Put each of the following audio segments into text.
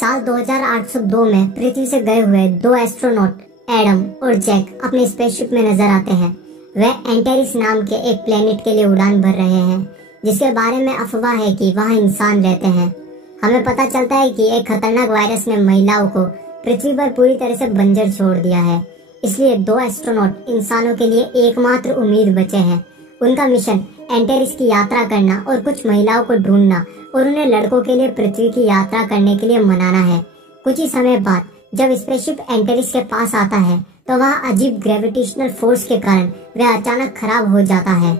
साल 2802 में पृथ्वी से गए हुए दो एस्ट्रोनॉट एडम और जैक अपने स्पेसशिप में नजर आते हैं। वह एंटेरिस नाम के एक प्लेनेट के लिए उड़ान भर रहे हैं, जिसके बारे में अफवाह है कि वहाँ इंसान रहते हैं। हमें पता चलता है कि एक खतरनाक वायरस ने महिलाओं को पृथ्वी पर पूरी तरह से बंजर छोड़ दिया है, इसलिए दो एस्ट्रोनॉट इंसानों के लिए एकमात्र उम्मीद बचे हैं। उनका मिशन एंटेरिस की यात्रा करना और कुछ महिलाओं को ढूंढना और उन्हें लड़कों के लिए पृथ्वी की यात्रा करने के लिए मनाना है। कुछ ही समय बाद जब स्पेसशिप एंटेरिस के पास आता है तो वह अजीब ग्रेविटेशनल फोर्स के कारण वह अचानक खराब हो जाता है।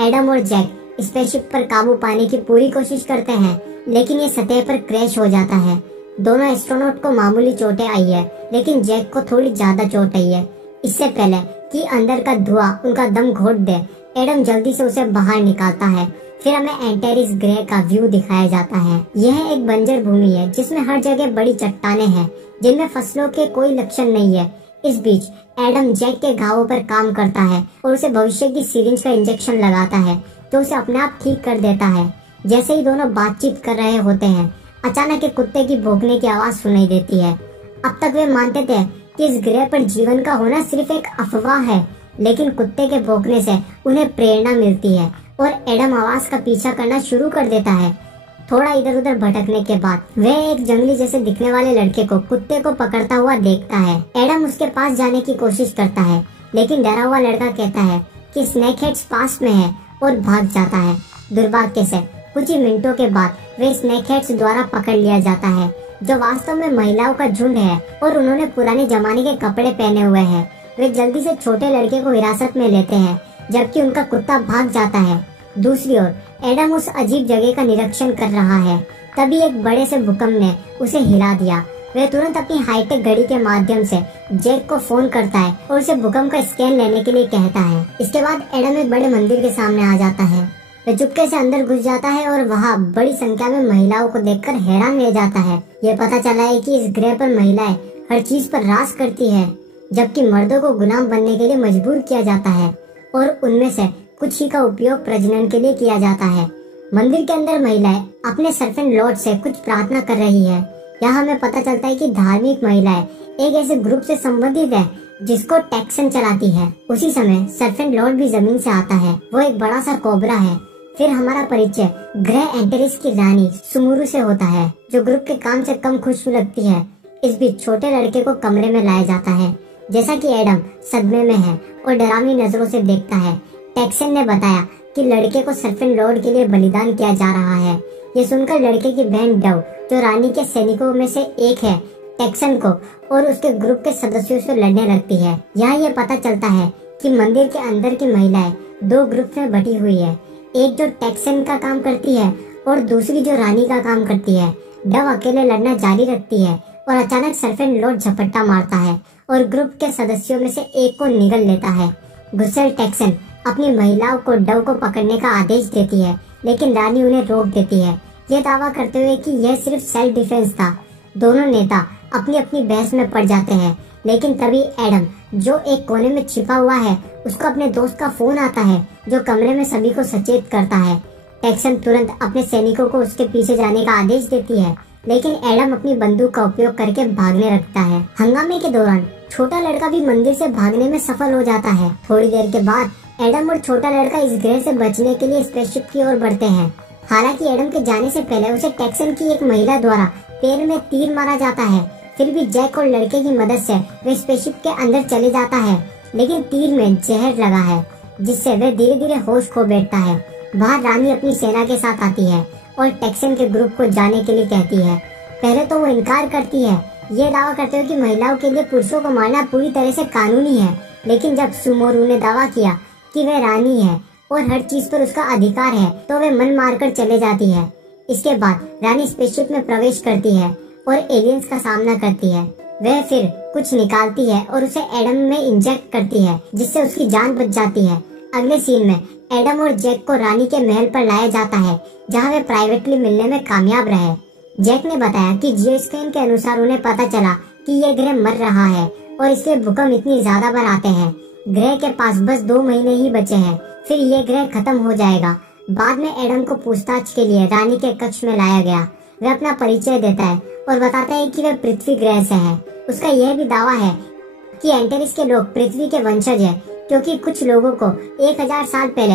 एडम और जैक स्पेसशिप पर काबू पाने की पूरी कोशिश करते हैं, लेकिन ये सतह पर क्रैश हो जाता है। दोनों एस्ट्रोनॉट को मामूली चोटें आई है, लेकिन जैक को थोड़ी ज्यादा चोट आई है। इससे पहले कि अंदर का धुआं उनका दम घोट दे, एडम जल्दी से उसे बाहर निकालता है। फिर हमें एंटेरिस ग्रह का व्यू दिखाया जाता है। यह एक बंजर भूमि है जिसमें हर जगह बड़ी चट्टानें हैं, जिनमें फसलों के कोई लक्षण नहीं है। इस बीच एडम जैक के घावों पर काम करता है और उसे भविष्य की सिरिंज का इंजेक्शन लगाता है, जो उसे अपने आप ठीक कर देता है। जैसे ही दोनों बातचीत कर रहे होते हैं, अचानक एक कुत्ते की भौंकने की आवाज सुनाई देती है। अब तक वे मानते थे कि इस ग्रह पर जीवन का होना सिर्फ एक अफवाह है, लेकिन कुत्ते के भौंकने से उन्हें प्रेरणा मिलती है और एडम आवाज का पीछा करना शुरू कर देता है। थोड़ा इधर उधर भटकने के बाद वह एक जंगली जैसे दिखने वाले लड़के को कुत्ते को पकड़ता हुआ देखता है। एडम उसके पास जाने की कोशिश करता है, लेकिन डरा हुआ लड़का कहता है कि स्नेक हेड्स पास में है और भाग जाता है। दुर्भाग्य से कुछ ही मिनटों के बाद वे स्नेक हेड्स द्वारा पकड़ लिया जाता है, जो वास्तव में महिलाओं का झुंड है और उन्होंने पुराने जमाने के कपड़े पहने हुए हैं। वे जल्दी से छोटे लड़के को हिरासत में लेते हैं, जबकि उनका कुत्ता भाग जाता है। दूसरी ओर एडम उस अजीब जगह का निरीक्षण कर रहा है। तभी एक बड़े से भूकंप ने उसे हिला दिया। वह तुरंत अपनी हाईटेक घड़ी के माध्यम से जैक को फोन करता है और उसे भूकंप का स्कैन लेने के लिए कहता है। इसके बाद एडम एक बड़े मंदिर के सामने आ जाता है। वह चुपके से अंदर घुस जाता है और वहाँ बड़ी संख्या में महिलाओं को देखकर हैरान रह जाता है। यह पता चला है कि इस ग्रह पर महिलाएं हर चीज पर राज करती है, जबकि मर्दों को गुलाम बनने के लिए मजबूर किया जाता है और उनमें से कुछ ही का उपयोग प्रजनन के लिए किया जाता है। मंदिर के अंदर महिलाएं अपने सर्फेंट लॉर्ड से कुछ प्रार्थना कर रही है। यहाँ हमें पता चलता है कि धार्मिक महिलाएं एक ऐसे ग्रुप से संबंधित है जिसको टैक्सन चलाती है। उसी समय सर्फेंट लॉर्ड भी जमीन से आता है। वो एक बड़ा सा कोबरा है। फिर हमारा परिचय ग्रह एंटेरिस की रानी सुमुरु से होता है, जो ग्रुप के काम से कम खुश लगती है। इस बीच छोटे लड़के को कमरे में लाया जाता है। जैसा कि एडम सदमे में है और डरावनी नजरों से देखता है। टैक्सन ने बताया कि लड़के को सर्फेंट लॉर्ड के लिए बलिदान किया जा रहा है। ये सुनकर लड़के की बहन डव, जो रानी के सैनिकों में से एक है, टैक्सन को और उसके ग्रुप के सदस्यों से लड़ने लगती है। यहाँ ये पता चलता है कि मंदिर के अंदर की महिलाएं दो ग्रुप में बटी हुई है, एक जो टैक्सन का काम करती है और दूसरी जो रानी का काम करती है। डव अकेले लड़ना जारी रखती है और अचानक सर्फेंट लॉर्ड झपट्टा मारता है और ग्रुप के सदस्यों में से एक को निगल लेता है। गुस्सेल टैक्सन अपनी महिलाओं को डव को पकड़ने का आदेश देती है, लेकिन रानी उन्हें रोक देती है, ये दावा करते हुए कि यह सिर्फ सेल्फ डिफेंस था। दोनों नेता अपनी अपनी बहस में पड़ जाते हैं, लेकिन तभी एडम, जो एक कोने में छिपा हुआ है, उसको अपने दोस्त का फोन आता है, जो कमरे में सभी को सचेत करता है। टैक्सन तुरंत अपने सैनिकों को उसके पीछे जाने का आदेश देती है, लेकिन एडम अपनी बंदूक का उपयोग करके भागने लगता है। हंगामे के दौरान छोटा लड़का भी मंदिर से भागने में सफल हो जाता है। थोड़ी देर के बाद एडम और छोटा लड़का इस ग्रह से बचने के लिए स्पेसशिप की ओर बढ़ते हैं। हालांकि एडम के जाने से पहले उसे टैक्सन की एक महिला द्वारा पैर में तीर मारा जाता है। फिर भी जैक और लड़के की मदद से वे स्पेसशिप के अंदर चले जाता है, लेकिन तीर में जहर लगा है, जिससे वह धीरे धीरे होश खो बैठता है। बाहर रानी अपनी सेना के साथ आती है और टैक्सन के ग्रुप को जाने के लिए कहती है। पहले तो वो इनकार करती है, ये दावा करते हुए कि महिलाओं के लिए पुरुषों को मारना पूरी तरह से कानूनी है। लेकिन जब सुमोरू ने दावा किया कि वह रानी है और हर चीज पर उसका अधिकार है, तो वे मन मारकर चले जाती है। इसके बाद रानी स्पेसशिप में प्रवेश करती है और एलियंस का सामना करती है। वह फिर कुछ निकालती है और उसे एडम में इंजेक्ट करती है, जिससे उसकी जान बच जाती है। अगले सीन में एडम और जैक को रानी के महल पर लाया जाता है, जहाँ वे प्राइवेटली मिलने में कामयाब रहे। जैक ने बताया कि जियोस्कैन के अनुसार उन्हें पता चला कि यह ग्रह मर रहा है और इसलिए भूकंप इतनी ज्यादा बार आते हैं। ग्रह के पास बस 2 महीने ही बचे हैं, फिर ये ग्रह खत्म हो जाएगा। बाद में एडम को पूछताछ के लिए रानी के कक्ष में लाया गया। वह अपना परिचय देता है और बताता है कि वह पृथ्वी ग्रह से है। उसका यह भी दावा है कि एंटेरिस के लोग पृथ्वी के वंशज है, क्योंकि कुछ लोगों को 1000 साल पहले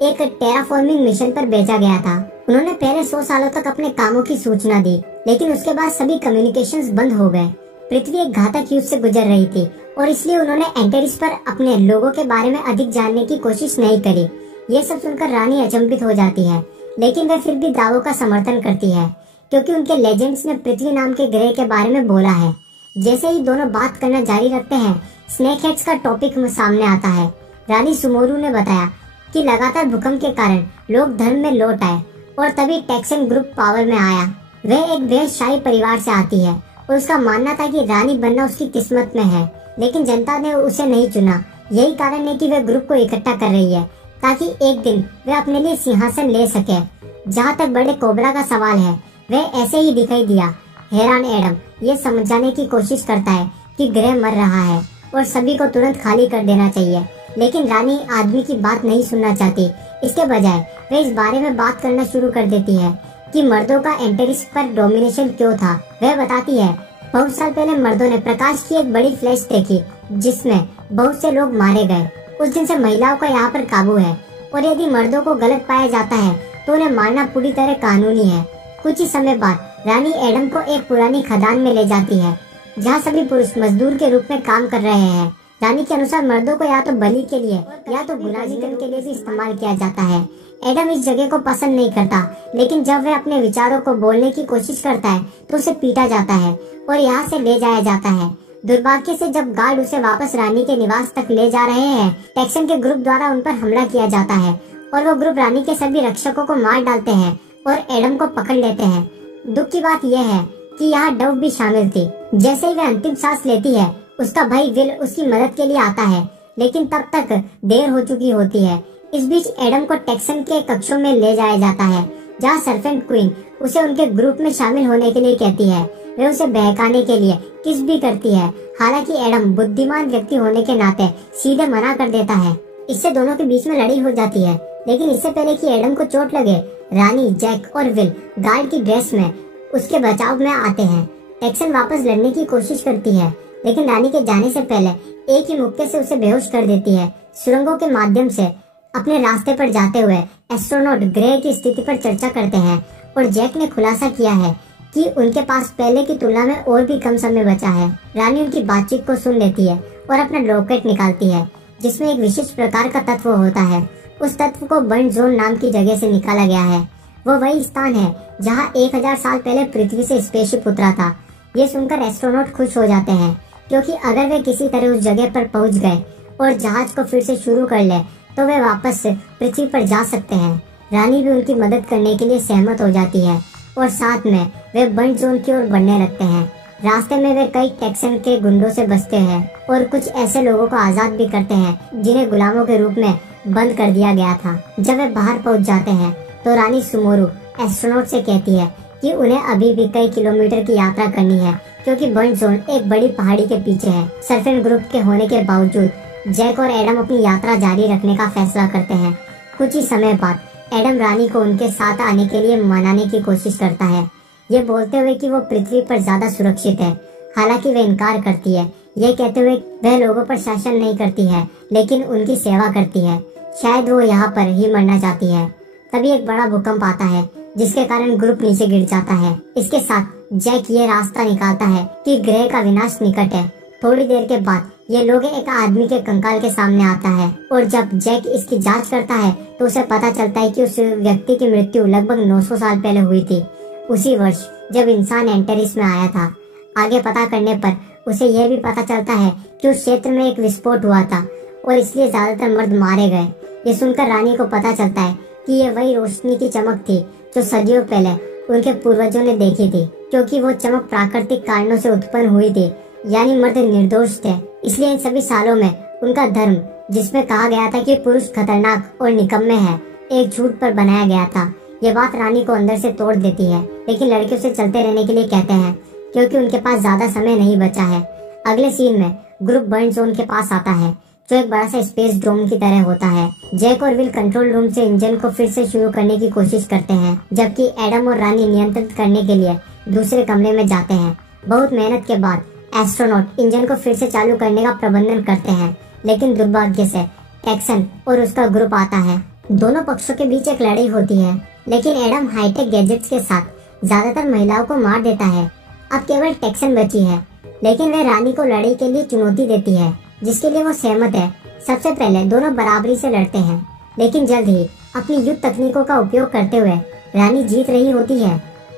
एक टेराफॉर्मिंग मिशन पर भेजा गया था। उन्होंने पहले 100 सालों तक अपने कामों की सूचना दी, लेकिन उसके बाद सभी कम्युनिकेशंस बंद हो गए। पृथ्वी एक घातक युद्ध से गुजर रही थी और इसलिए उन्होंने एंटेरिस पर अपने लोगों के बारे में अधिक जानने की कोशिश नहीं करी। ये सब सुनकर रानी अचंभित हो जाती है, लेकिन वह फिर भी दावों का समर्थन करती है, क्योंकि उनके लेजेंड्स ने पृथ्वी नाम के ग्रह के बारे में बोला है। जैसे ही दोनों बात करना जारी रखते हैं, स्नेक हेड्स का टॉपिक सामने आता है। रानी सुमोरू ने बताया कि लगातार भूकंप के कारण लोग धर्म में लौट आए और तभी टेक्सन ग्रुप पावर में आया। वह एक बेहद शाही परिवार से आती है और उसका मानना था कि रानी बनना उसकी किस्मत में है, लेकिन जनता ने उसे नहीं चुना। यही कारण है कि वह ग्रुप को इकट्ठा कर रही है ताकि एक दिन वह अपने लिए सिंहासन ले सके। जहाँ तक बड़े कोबरा का सवाल है, वह ऐसे ही दिखाई दिया। हैरान एडम ये समझाने की कोशिश करता है कि ग्रह मर रहा है और सभी को तुरंत खाली कर देना चाहिए, लेकिन रानी आदमी की बात नहीं सुनना चाहती। इसके बजाय वह इस बारे में बात करना शुरू कर देती है कि मर्दों का एंटेरिस पर डोमिनेशन क्यों था। वह बताती है, बहुत साल पहले मर्दों ने प्रकाश की एक बड़ी फ्लैश देखी जिसमें बहुत से लोग मारे गए। उस दिन से महिलाओं का यहाँ पर काबू है और यदि मर्दों को गलत पाया जाता है तो उन्हें मारना पूरी तरह कानूनी है। कुछ ही समय बाद रानी एडम को एक पुरानी खदान में ले जाती है जहाँ सभी पुरुष मजदूर के रूप में काम कर रहे हैं। रानी के अनुसार मर्दों को या तो बलि के लिए या तो गुलामी के लिए भी इस्तेमाल किया जाता है। एडम इस जगह को पसंद नहीं करता, लेकिन जब वह अपने विचारों को बोलने की कोशिश करता है तो उसे पीटा जाता है और यहाँ से ले जाया जाता है। दुर्भाग्य से जब गार्ड उसे वापस रानी के निवास तक ले जा रहे हैं, टेक्सन के ग्रुप द्वारा उन पर हमला किया जाता है और वो ग्रुप रानी के सभी रक्षकों को मार डालते हैं और एडम को पकड़ लेते हैं। दुख की बात यह है कि यहाँ डव भी शामिल थी। जैसे ही वह अंतिम सांस लेती है, उसका भाई विल उसकी मदद के लिए आता है, लेकिन तब तक देर हो चुकी होती है। इस बीच एडम को टेक्सन के कक्षों में ले जाया जाता है जहाँ सर्पेंट क्वीन उसे उनके ग्रुप में शामिल होने के लिए कहती है। वह उसे बहकाने के लिए किस भी करती है, हालांकि एडम बुद्धिमान व्यक्ति होने के नाते सीधे मना कर देता है। इससे दोनों के बीच में लड़ाई हो जाती है, लेकिन इससे पहले कि एडम को चोट लगे, रानी, जैक और विल गार्ड की ड्रेस में उसके बचाव में आते हैं। टेक्सन वापस लड़ने की कोशिश करती है, लेकिन रानी के जाने से पहले एक ही मुक्के से उसे बेहोश कर देती है। सुरंगों के माध्यम से अपने रास्ते पर जाते हुए एस्ट्रोनॉट ग्रह की स्थिति पर चर्चा करते हैं और जैक ने खुलासा किया है कि उनके पास पहले की तुलना में और भी कम समय बचा है। रानी उनकी बातचीत को सुन लेती है और अपना रॉकेट निकालती है जिसमें एक विशिष्ट प्रकार का तत्व होता है। उस तत्व को बर्न जोन नाम की जगह से निकाला गया है। वो वही स्थान है जहां 1000 साल पहले पृथ्वी से स्पेसशिप उतरा था। ये सुनकर एस्ट्रोनॉट खुश हो जाते हैं, क्योंकि अगर वे किसी तरह उस जगह पर पहुंच गए और जहाज को फिर से शुरू कर ले तो वे वापस पृथ्वी पर जा सकते हैं। रानी भी उनकी मदद करने के लिए सहमत हो जाती है और साथ में वे बर्न जोन की ओर बढ़ने लगते हैं। रास्ते में वे कई टेक्सन के गुंडों से बचते हैं और कुछ ऐसे लोगों को आजाद भी करते हैं जिन्हें गुलामों के रूप में बंद कर दिया गया था। जब वे बाहर पहुंच जाते हैं तो रानी सुमोरू एस्ट्रोनॉट से कहती है कि उन्हें अभी भी कई किलोमीटर की यात्रा करनी है, क्योंकि बर्न जोन एक बड़ी पहाड़ी के पीछे है। सर्फेंट ग्रुप के होने के बावजूद जैक और एडम अपनी यात्रा जारी रखने का फैसला करते हैं। कुछ ही समय बाद एडम रानी को उनके साथ आने के लिए मनाने की कोशिश करता है, ये बोलते हुए कि वो पृथ्वी पर ज्यादा सुरक्षित है। हालांकि वह इनकार करती है, ये कहते हुए वह लोगों पर शासन नहीं करती है लेकिन उनकी सेवा करती है। शायद वो यहाँ पर ही मरना चाहती है। तभी एक बड़ा भूकंप आता है जिसके कारण ग्रुप नीचे गिर जाता है। इसके साथ जैक ये रास्ता निकालता है कि ग्रह का विनाश निकट है। थोड़ी देर के बाद ये लोग एक आदमी के कंकाल के सामने आता है और जब जैक इसकी जांच करता है तो उसे पता चलता है कि उस व्यक्ति की मृत्यु लगभग 900 साल पहले हुई थी, उसी वर्ष जब इंसान एंटेरिस में आया था। आगे पता करने पर उसे यह भी पता चलता है कि उस क्षेत्र में एक विस्फोट हुआ था और इसलिए ज्यादातर मर्द मारे गए। ये सुनकर रानी को पता चलता है कि ये वही रोशनी की चमक थी जो सदियों पहले उनके पूर्वजों ने देखी थी, क्योंकि वो चमक प्राकृतिक कारणों से उत्पन्न हुई थी, यानी मर्द निर्दोष थे। इसलिए इन सभी सालों में उनका धर्म, जिसमें कहा गया था कि पुरुष खतरनाक और निकम्मे हैं, एक झूठ पर बनाया गया था। ये बात रानी को अंदर से तोड़ देती है, लेकिन लड़कियों से चलते रहने के लिए कहते हैं क्योंकि उनके पास ज्यादा समय नहीं बचा है। अगले सीन में ग्रुप बर्न जोन के पास आता है जो एक बड़ा सा स्पेस डोम की तरह होता है। जैक और विल कंट्रोल रूम से इंजन को फिर से शुरू करने की कोशिश करते हैं, जबकि एडम और रानी नियंत्रित करने के लिए दूसरे कमरे में जाते हैं। बहुत मेहनत के बाद एस्ट्रोनॉट इंजन को फिर से चालू करने का प्रबंधन करते हैं, लेकिन दुर्भाग्य से टेक्सन और उसका ग्रुप आता है। दोनों पक्षों के बीच एक लड़ाई होती है, लेकिन एडम हाईटेक गैजेट्स के साथ ज्यादातर महिलाओं को मार देता है। अब केवल टेक्सन बची है, लेकिन वह रानी को लड़ाई के लिए चुनौती देती है, जिसके लिए वो सहमत है। सबसे पहले दोनों बराबरी से लड़ते हैं, लेकिन जल्द ही अपनी युद्ध तकनीकों का उपयोग करते हुए रानी जीत रही होती है।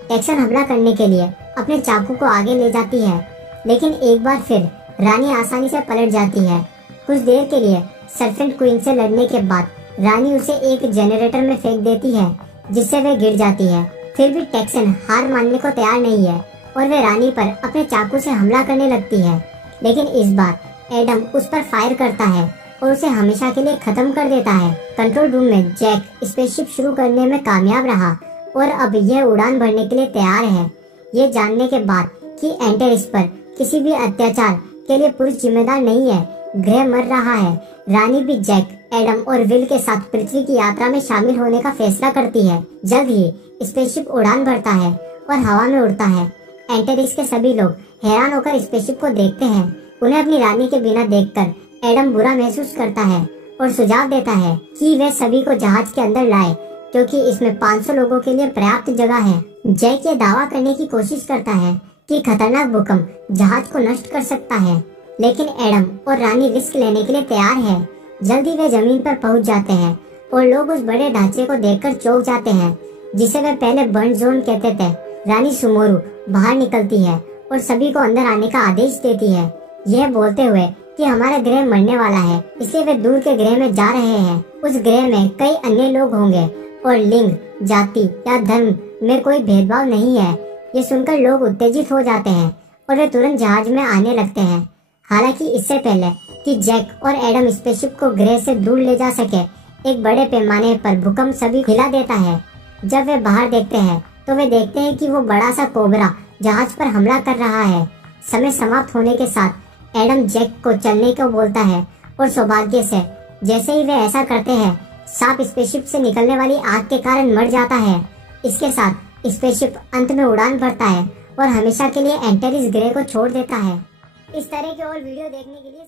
टेक्सन हमला करने के लिए अपने चाकू को आगे ले जाती है, लेकिन एक बार फिर रानी आसानी से पलट जाती है। कुछ देर के लिए सर्पेंट क्वीन से लड़ने के बाद रानी उसे एक जनरेटर में फेंक देती है, जिससे वह गिर जाती है। फिर भी टेक्सन हार मानने को तैयार नहीं है और वह रानी पर अपने चाकू से हमला करने लगती है, लेकिन इस बार एडम उस पर फायर करता है और उसे हमेशा के लिए खत्म कर देता है। कंट्रोल रूम में जैक स्पेसशिप शुरू करने में कामयाब रहा और अब यह उड़ान भरने के लिए तैयार है। ये जानने के बाद कि एंटेरिस पर किसी भी अत्याचार के लिए पुरुष जिम्मेदार नहीं है, ग्रह मर रहा है, रानी भी जैक, एडम और विल के साथ पृथ्वी की यात्रा में शामिल होने का फैसला करती है। जल्द ही स्पेसशिप उड़ान भरता है और हवा में उड़ता है। एंटेरिस के सभी लोग हैरान होकर स्पेसशिप को देखते हैं। उन्हें अपनी रानी के बिना देखकर एडम बुरा महसूस करता है और सुझाव देता है कि वे सभी को जहाज के अंदर लाए, क्योंकि इसमें 500 लोगों के लिए पर्याप्त जगह है। जैक ये दावा करने की कोशिश करता है कि खतरनाक भूकंप जहाज को नष्ट कर सकता है, लेकिन एडम और रानी रिस्क लेने के लिए तैयार है। जल्दी वे जमीन पर पहुंच जाते हैं और लोग उस बड़े ढांचे को देखकर चौंक जाते हैं, जिसे वे पहले बर्न जोन कहते थे। रानी सुमोरू बाहर निकलती है और सभी को अंदर आने का आदेश देती है, यह बोलते हुए कि हमारा ग्रह मरने वाला है, इसलिए वे दूर के ग्रह में जा रहे हैं। उस ग्रह में कई अन्य लोग होंगे और लिंग, जाति या धर्म में कोई भेदभाव नहीं है। ये सुनकर लोग उत्तेजित हो जाते हैं और वे तुरंत जहाज में आने लगते हैं। हालांकि इससे पहले कि जैक और एडम स्पेसशिप को ग्रह से दूर ले जा सके, एक बड़े पैमाने पर भूकंप सभी हिला देता है। जब वे बाहर देखते हैं तो वे देखते हैं कि वो बड़ा सा कोबरा जहाज पर हमला कर रहा है। समय समाप्त होने के साथ एडम जैक को चलने को बोलता है और सौभाग्य से जैसे ही वे ऐसा करते हैं, सांप स्पेसशिप से निकलने वाली आग के कारण मर जाता है। इसके साथ स्पेसशिप अंत में उड़ान भरता है और हमेशा के लिए एंटेरिस ग्रह को छोड़ देता है। इस तरह के और वीडियो देखने के लिए